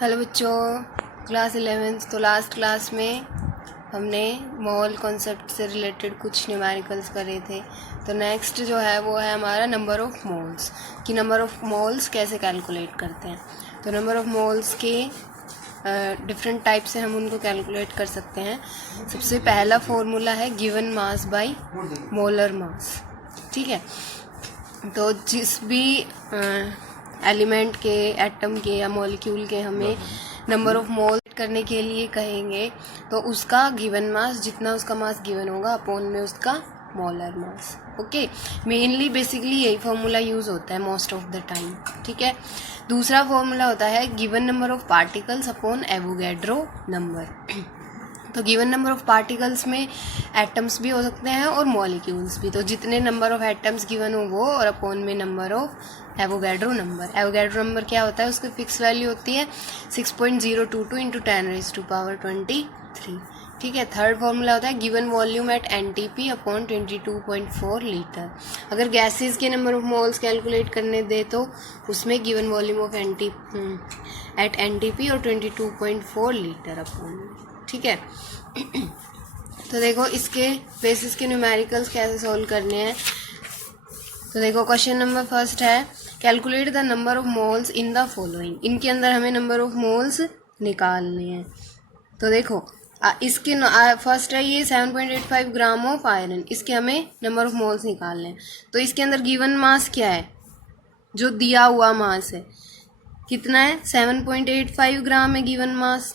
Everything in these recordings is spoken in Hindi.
हेलो बच्चों, क्लास 11th। तो लास्ट क्लास में हमने मोल कॉन्सेप्ट से रिलेटेड कुछ न्यूमेरिकल्स करे थे। तो नेक्स्ट जो है वो है हमारा नंबर ऑफ़ मोल्स, कि नंबर ऑफ़ मोल्स कैसे कैलकुलेट करते हैं। तो नंबर ऑफ़ मोल्स के डिफरेंट टाइप से हम उनको कैलकुलेट कर सकते हैं। सबसे पहला फॉर्मूला है given mass by molar mass. ठीक है, तो जिस भी एलिमेंट के, एटम के या मॉलिक्यूल के हमें नंबर ऑफ मोल करने के लिए कहेंगे तो उसका गिवन मास, जितना उसका मास गिवन होगा अपॉन में उसका molar mass. Okay, mainly basically यही फॉर्मूला यूज़ होता है मोस्ट ऑफ द टाइम। ठीक है, दूसरा फॉर्मूला होता है given number of particles upon Avogadro number. तो गिवन नंबर ऑफ पार्टिकल्स में एटम्स भी हो सकते हैं और मॉलिक्यूल्स भी। तो जितने नंबर ऑफ एटम्स गिवन हो वो, और अपॉन में number of Avogadro number. Avogadro number क्या होता है, उसकी फिक्स वैल्यू होती है 6.022 इंटू 10⁻⁻23। ठीक है, थर्ड फॉर्मूला होता है given volume at NTP upon 22.4 litre. अगर गैसेस के नंबर ऑफ मोल्स कैलकुलेट करने दे तो उसमें given volume of at NTP और 22.4 लीटर अपॉन। ठीक है, तो देखो इसके बेसिस के न्यूमेरिकल्स कैसे सॉल्व करने हैं। तो देखो क्वेश्चन नंबर फर्स्ट है calculate the number of moles in the following. इनके अंदर हमें नंबर ऑफ मोल्स निकालने हैं। तो देखो इसके फर्स्ट है ये 7.85 ग्राम ऑफ आयरन, इसके हमें नंबर ऑफ मोल्स निकालने हैं। तो इसके अंदर गिवन मास क्या है, जो दिया हुआ मास है कितना है, 7.85 ग्राम है गिवन मास।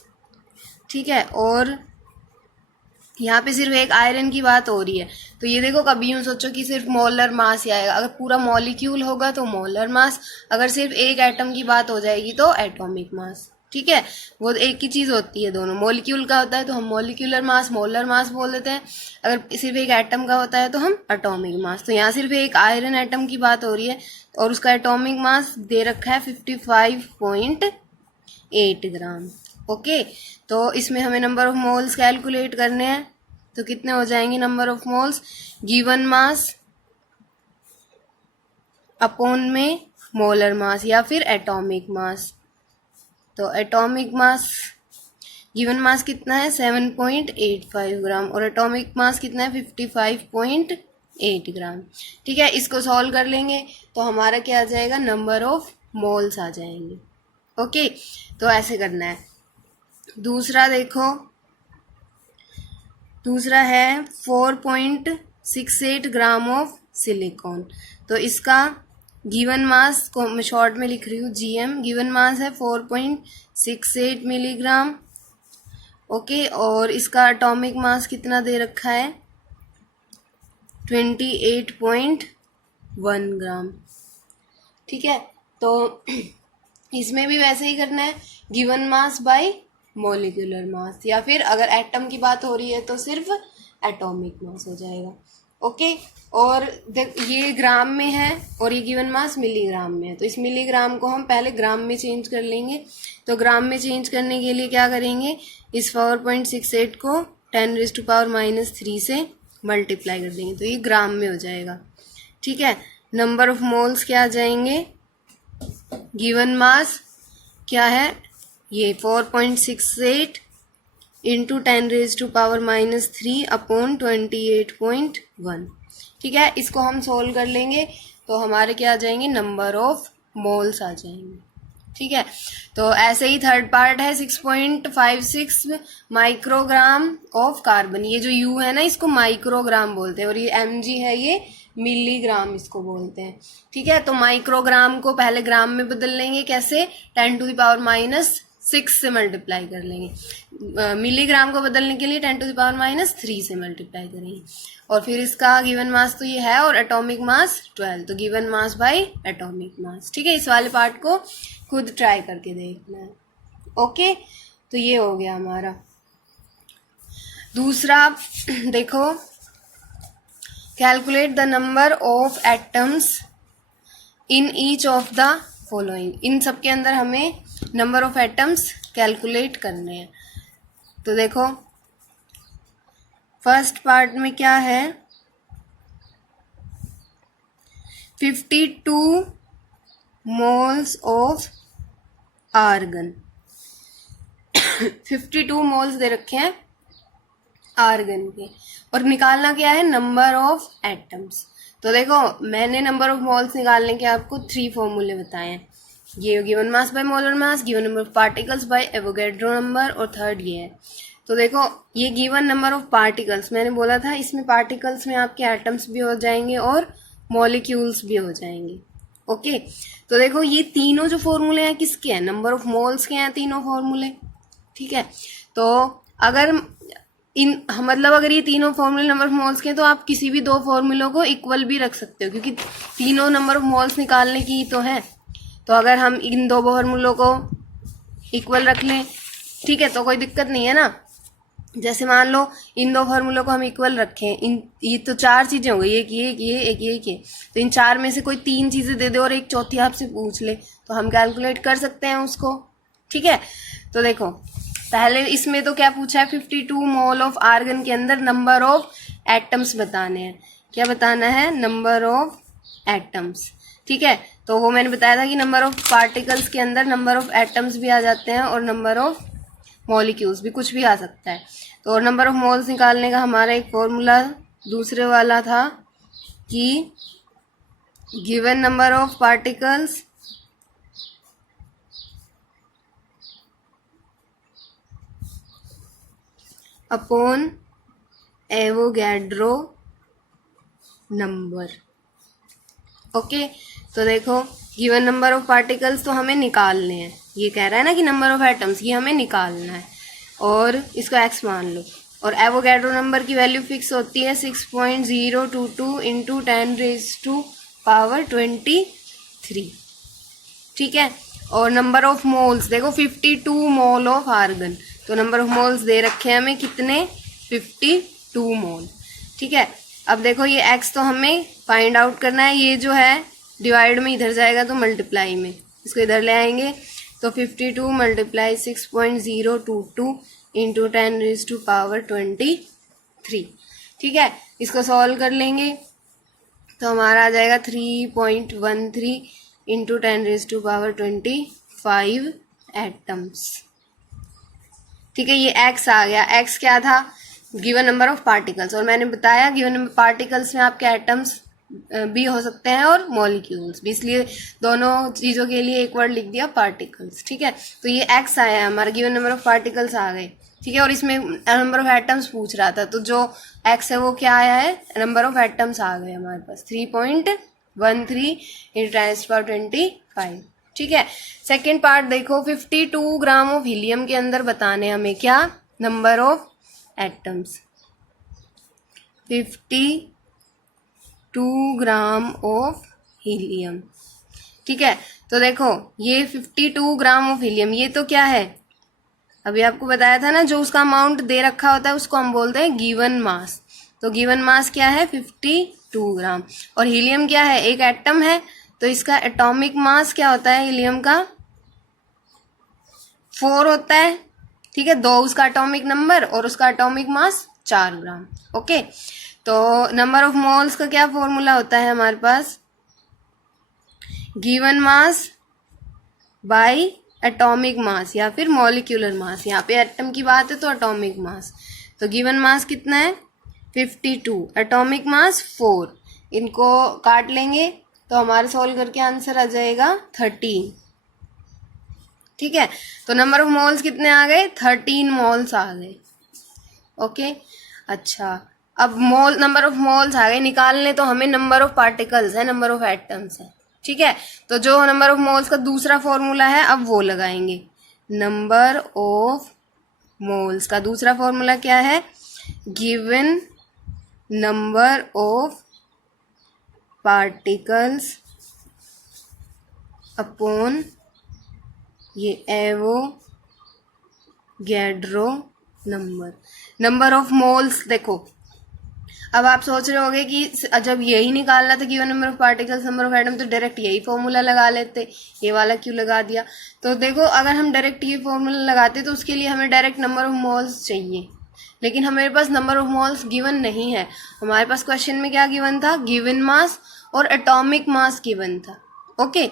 ठीक है, और यहाँ पे सिर्फ एक आयरन की बात हो रही है। तो ये देखो, कभी यूँ सोचो कि सिर्फ मोलर मास ही आएगा। अगर पूरा मॉलिक्यूल होगा तो मोलर मास, अगर सिर्फ एक एटम की बात हो जाएगी तो एटॉमिक मास। ठीक है, वो एक ही चीज़ होती है दोनों। मॉलिक्यूल का होता है तो हम मॉलिक्यूलर मास, मोलर मास बोल देते हैं। अगर सिर्फ एक एटम का होता है तो हम एटॉमिक मास। तो यहाँ सिर्फ एक आयरन एटम की बात हो रही है और उसका एटॉमिक मास दे रखा है 55.8 ग्राम। ओके, तो इसमें हमें नंबर ऑफ मोल्स कैलकुलेट करने हैं। तो कितने हो जाएंगे number of moles, given mass upon में मोलर मास या फिर एटॉमिक मास। तो एटॉमिक मास, गिवन मास कितना है 7.85 ग्राम और एटॉमिक मास कितना है 55.8 ग्राम। ठीक है, इसको सॉल्व कर लेंगे तो हमारा क्या आ जाएगा, नंबर ऑफ मोल्स आ जाएंगे। ओके, तो ऐसे करना है। दूसरा देखो, दूसरा है 4.68 ग्राम ऑफ सिलिकॉन। तो इसका गिवन मास को मैं शॉर्ट में लिख रही हूँ GM, गिवन मास है 4.68 मिलीग्राम। ओके, और इसका एटॉमिक मास कितना दे रखा है 28.1 ग्राम। ठीक है, तो इसमें भी वैसे ही करना है, given mass bye molecular mass, या फिर अगर एटम की बात हो रही है तो सिर्फ एटॉमिक मास हो जाएगा। ओके, और ये ग्राम में है और ये गिवन मास मिलीग्राम में है। तो इस मिलीग्राम को हम पहले ग्राम में चेंज कर लेंगे। तो ग्राम में चेंज करने के लिए क्या करेंगे, इस 4.68 को 10⁻³ से मल्टीप्लाई कर देंगे तो ये ग्राम में हो जाएगा। ठीक है, नंबर ऑफ मोल्स क्या आ जाएंगे, गिवन मास क्या है ये 4.68 इंटू 10⁻³ अपॉन 28.1। ठीक है, इसको हम सोल्व कर लेंगे तो हमारे क्या आ जाएंगे, नंबर ऑफ मोल्स आ जाएंगे। ठीक है, तो ऐसे ही थर्ड पार्ट है 6.56 माइक्रोग्राम ऑफ कार्बन। ये जो U है ना, इसको माइक्रोग्राम बोलते हैं और ये mg है, ये मिलीग्राम इसको बोलते हैं। ठीक है, तो माइक्रोग्राम को पहले ग्राम में बदल लेंगे, कैसे, 10⁻⁻6 से मल्टीप्लाई कर लेंगे। मिलीग्राम को बदलने के लिए 10⁻³ से मल्टीप्लाई करेंगे। और फिर इसका गिवन मास तो ये है और एटॉमिक मास 12, तो गिवन मास बाय एटॉमिक मास। ठीक है, इस वाले पार्ट को खुद ट्राई करके देखना है। ओके, तो ये हो गया हमारा। दूसरा देखो, calculate the number of atoms in each of the following. इन सब के अंदर हमें नंबर ऑफ एटम्स कैलकुलेट करने हैं। तो देखो फर्स्ट पार्ट में क्या है, 52 मोल्स ऑफ आर्गन। 52 मोल्स दे रखे हैं आर्गन के, और निकालना क्या है, नंबर ऑफ एटम्स। तो देखो मैंने नंबर ऑफ मोल्स निकालने के आपको 3 फॉर्मूले बताए हैं। ये given mass by molar mass, given number of particles bye Avogadro number, और थर्ड ये है। तो देखो ये गिवन नंबर ऑफ पार्टिकल्स, मैंने बोला था इसमें पार्टिकल्स में आपके एटम्स भी हो जाएंगे और मॉलिक्यूल्स भी हो जाएंगे। ओके, तो देखो ये तीनों जो फॉर्मूले हैं किसके हैं, नंबर ऑफ मोल्स के हैं तीनों फॉर्मूले। ठीक है, तो अगर मतलब अगर ये तीनों फॉर्मूले नंबर ऑफ मोल्स के हैं तो आप किसी भी 2 फॉर्मूलों को इक्वल भी रख सकते हो, क्योंकि तीनों नंबर ऑफ मोल्स निकालने की तो है। तो अगर हम इन 2 फॉर्मूलों को इक्वल रख लें, ठीक है, तो कोई दिक्कत नहीं है ना। जैसे मान लो इन 2 फॉर्मूलों को हम इक्वल रखें, इन ये तो 4 चीजें हो गई, एक ये, तो इन 4 में से कोई 3 चीजें दे दे और एक चौथी आपसे पूछ ले तो हम कैलकुलेट कर सकते हैं उसको। ठीक है, तो देखो पहले इसमें तो क्या पूछा है, 52 मोल ऑफ आर्गन के अंदर नंबर ऑफ एटम्स बताने हैं। क्या बताना है, नंबर ऑफ एटम्स। ठीक है, तो वो मैंने बताया था कि नंबर ऑफ पार्टिकल्स के अंदर नंबर ऑफ एटम्स भी आ जाते हैं और नंबर ऑफ मॉलिक्यूल्स भी, कुछ भी आ सकता है। तो नंबर ऑफ मोल्स निकालने का हमारा एक फॉर्मूला दूसरे वाला था कि given number of particles upon Avogadro number. Okay, तो देखो गिवन नंबर ऑफ पार्टिकल्स तो हमें निकालने हैं, ये कह रहा है ना कि नंबर ऑफ एटम्स ये हमें निकालना है, और इसको x मान लो। और एवोगैड्रो नंबर की वैल्यू फिक्स होती है 6.022 इंटू 10⁻23। ठीक है, और नंबर ऑफ मोल्स देखो 52 मोल ऑफ आर्गन, तो नंबर ऑफ मोल्स दे रखे हैं हमें कितने, 52 मोल। ठीक है, अब देखो ये x तो हमें फाइंड आउट करना है, ये जो है डिवाइड में इधर जाएगा तो मल्टीप्लाई में, इसको इधर ले आएंगे तो 52 मल्टीप्लाई 6.022 इंटू 10⁻23। ठीक है, इसको सॉल्व कर लेंगे तो हमारा आ जाएगा 3.13 इंटू 10⁻25 एटम्स। ठीक है, ये x आ गया। x क्या था, गिवन नंबर ऑफ पार्टिकल्स, और मैंने बताया गिवन नंबर पार्टिकल्स में आपके एटम्स भी हो सकते हैं और मॉलिक्यूल्स भी, इसलिए दोनों चीज़ों के लिए एक वर्ड लिख दिया पार्टिकल्स। ठीक है, तो ये x आया, हमारा गिवन नंबर ऑफ पार्टिकल्स आ गए। ठीक है, और इसमें नंबर ऑफ एटम्स पूछ रहा था, तो जो x है वो क्या आया है, नंबर ऑफ एटम्स आ गए हमारे पास 3.13 इंटू 10⁻25। ठीक है, सेकेंड पार्ट देखो, 52 ग्राम ऑफ हीलियम के अंदर बताने हमें क्या, number of atoms. 52 gram of helium. ठीक है, तो देखो ये 52 ग्राम ऑफ हीलियम, ये तो क्या है, अभी आपको बताया था ना, जो उसका अमाउंट दे रखा होता है उसको हम बोलते हैं गिवन मास। तो गिवन मास क्या है, 52 ग्राम। और हीलियम क्या है, एक एटम है, तो इसका एटॉमिक मास क्या होता है, हीलियम का 4 होता है। ठीक है, 2 उसका एटॉमिक नंबर और उसका एटॉमिक मास 4 ग्राम। ओके, तो नंबर ऑफ मोल्स का क्या फॉर्मूला होता है हमारे पास, given mass by atomic mass या फिर मॉलिक्यूलर मास। यहाँ पे एटम की बात है तो एटॉमिक मास, तो गिवन मास कितना है 52, एटॉमिक मास 4, इनको काट लेंगे तो हमारे सॉल्व करके आंसर आ जाएगा 13। ठीक है, तो नंबर ऑफ मोल्स कितने आ गए, 13 मोल्स आ गए। ओके, अच्छा अब मोल नंबर ऑफ मोल्स आ गए, निकालने तो हमें नंबर ऑफ पार्टिकल्स है, नंबर ऑफ एटम्स है। ठीक है, तो जो नंबर ऑफ मोल्स का दूसरा फॉर्मूला है अब वो लगाएंगे। नंबर ऑफ मोल्स का दूसरा फॉर्मूला क्या है, given number of particles upon ये Avogadro number. Number of moles देखो, अब आप सोच रहे होंगे कि जब यही निकालना था given number of particles number of atom, तो डायरेक्ट यही फॉर्मूला लगा लेते, ये वाला क्यों लगा दिया। तो देखो अगर हम डायरेक्ट ये फॉर्मूला लगाते तो उसके लिए हमें डायरेक्ट नंबर ऑफ मोल्स चाहिए, लेकिन हमारे पास नंबर ऑफ मोल्स गिवन नहीं है। हमारे पास क्वेश्चन में क्या गिवन था, गिवन मास और एटॉमिक मास गिवन था। ओके,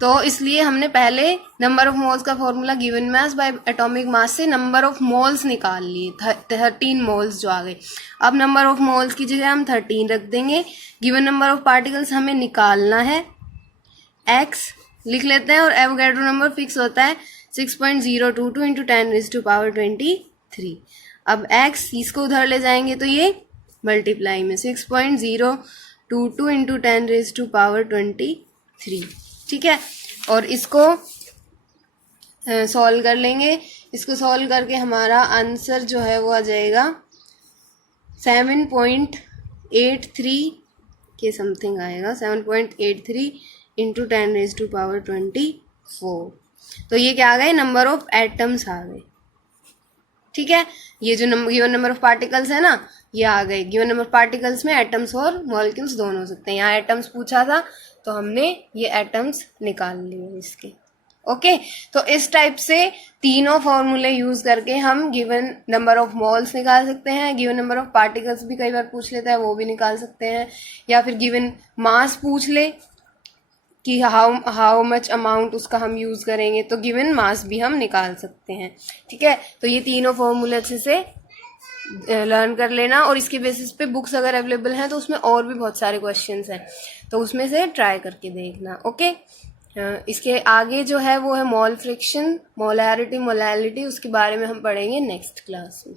तो इसलिए हमने पहले नंबर ऑफ मोल्स का formula given mass by atomic मास से नंबर ऑफ मोल्स निकाल लिए, 13 मोल्स जो आ गए। अब नंबर ऑफ मोल्स की जगह हम 13 रख देंगे। गिवन नंबर ऑफ पार्टिकल्स हमें निकालना है, x लिख लेते हैं, और एवोगैड्रो नंबर फिक्स होता है 6.022 इंटू 10⁻23। अब x इसको उधर ले जाएंगे तो ये मल्टीप्लाई में 6.022 इंटू 10⁻23, ठीक है। और इसको सॉल्व कर लेंगे। इसको सॉल्व करके हमारा आंसर जो है वो आ जाएगा 7.83 के समथिंग आएगा, 7.83 इंटू 10⁻24। तो ये क्या आ गए, नंबर ऑफ एटम्स आ गए, ठीक है। ये जो गिवन नंबर ऑफ पार्टिकल्स है ना, ये आ गए। गिवन नंबर ऑफ पार्टिकल्स में एटम्स और मॉलिक्यूल्स दोनों हो सकते हैं। यहाँ एटम्स पूछा था तो हमने ये एटम्स निकाल लिए इसके। ओके, तो इस टाइप से तीनों फॉर्मूले यूज करके हम गिवन नंबर ऑफ मोल्स निकाल सकते हैं। गिवन नंबर ऑफ पार्टिकल्स भी कई बार पूछ लेता है, वो भी निकाल सकते हैं। या फिर गिवन मास पूछ ले कि हाउ मच अमाउंट उसका हम यूज़ करेंगे, तो गिवन मास भी हम निकाल सकते हैं, ठीक है। तो ये तीनों फॉर्मूले अच्छे से लर्न कर लेना, और इसके बेसिस पे बुक्स अगर अवेलेबल हैं तो उसमें और भी बहुत सारे क्वेश्चंस हैं, तो उसमें से ट्राई करके देखना। ओके, इसके आगे जो है वो है मोल फ्रिक्शन, मोलैरिटी, मोलैलिटी, उसके बारे में हम पढ़ेंगे नेक्स्ट क्लास में।